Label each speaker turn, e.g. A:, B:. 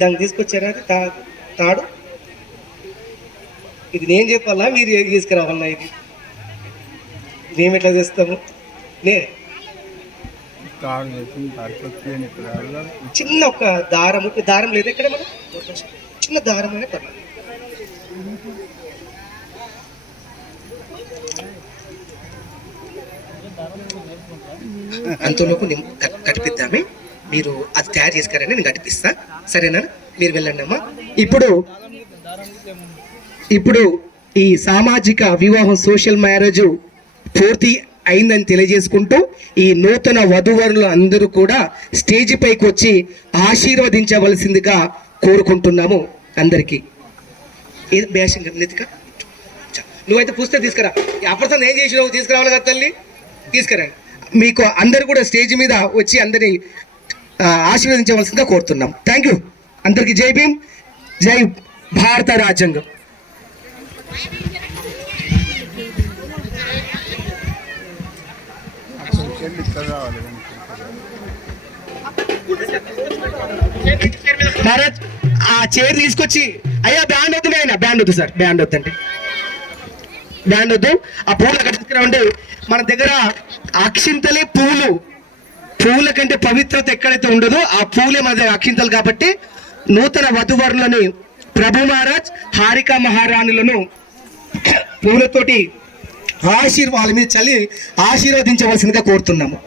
A: దాన్ని తీసుకొచ్చారా అది తా తాడు? ఇది నేను చెప్పాలా? మీరు ఏది తీసుకురావాలన్నా ఇది? మేము ఎట్లా చేస్తాము? నే చిన్న ఒక దారం దారం లేదు ఇక్కడ మనం? చిన్న దారం అనే పర్లేదు అంతలోపు నేను కట్- మీరు అది తయారు చేసుకురండి నేను గడిపిస్తా సరేనా? మీరు వెళ్ళండి అమ్మా. ఇప్పుడు ఇప్పుడు ఈ సామాజిక వివాహం సోషల్ మ్యారేజ్ పూర్తి అయిందని తెలియజేసుకుంటూ ఈ నూతన వధువరులు అందరూ కూడా స్టేజ్ పైకి వచ్చి ఆశీర్వదించవలసిందిగా కోరుకుంటున్నాము అందరికీ. ఏది బేషం నితిక నువ్వైతే పుస్తకం తీసుకురా. అప్పటితో ఏం చేసినావు? తీసుకురావాలి కదా తల్లి. తీసుకురండి. మీకు అందరు కూడా స్టేజ్ మీద వచ్చి అందరినీ ఆశీర్వదించవలసిందిగా కోరుతున్నాం. థ్యాంక్ యూ అందరికీ జై భీమ్ జై భారత రాజ్యాంగం. భారత్ ఆ చైర్ తీసుకొచ్చి అయ్యా బ్యాండ్ వద్దు ఆయన బ్యాండ్ వద్దు సార్ బ్యాండ్ వద్దండి బ్యాండ్ వద్దు ఆ పూలు అక్కడ తీసుకురావండి. మన దగ్గర అక్షింతలే పూలు పూల కంటే పవిత్రత ఎక్కడైతే ఉండదో ఆ పూలే మన అక్షింతలు కాబట్టి నూతన వధువరులని ప్రభు మహారాజ్ హారిక మహారాణులను పూలతోటి ఆశీర్వాదాల మీద చల్లి ఆశీర్వదించవలసిందిగా కోరుతున్నాము.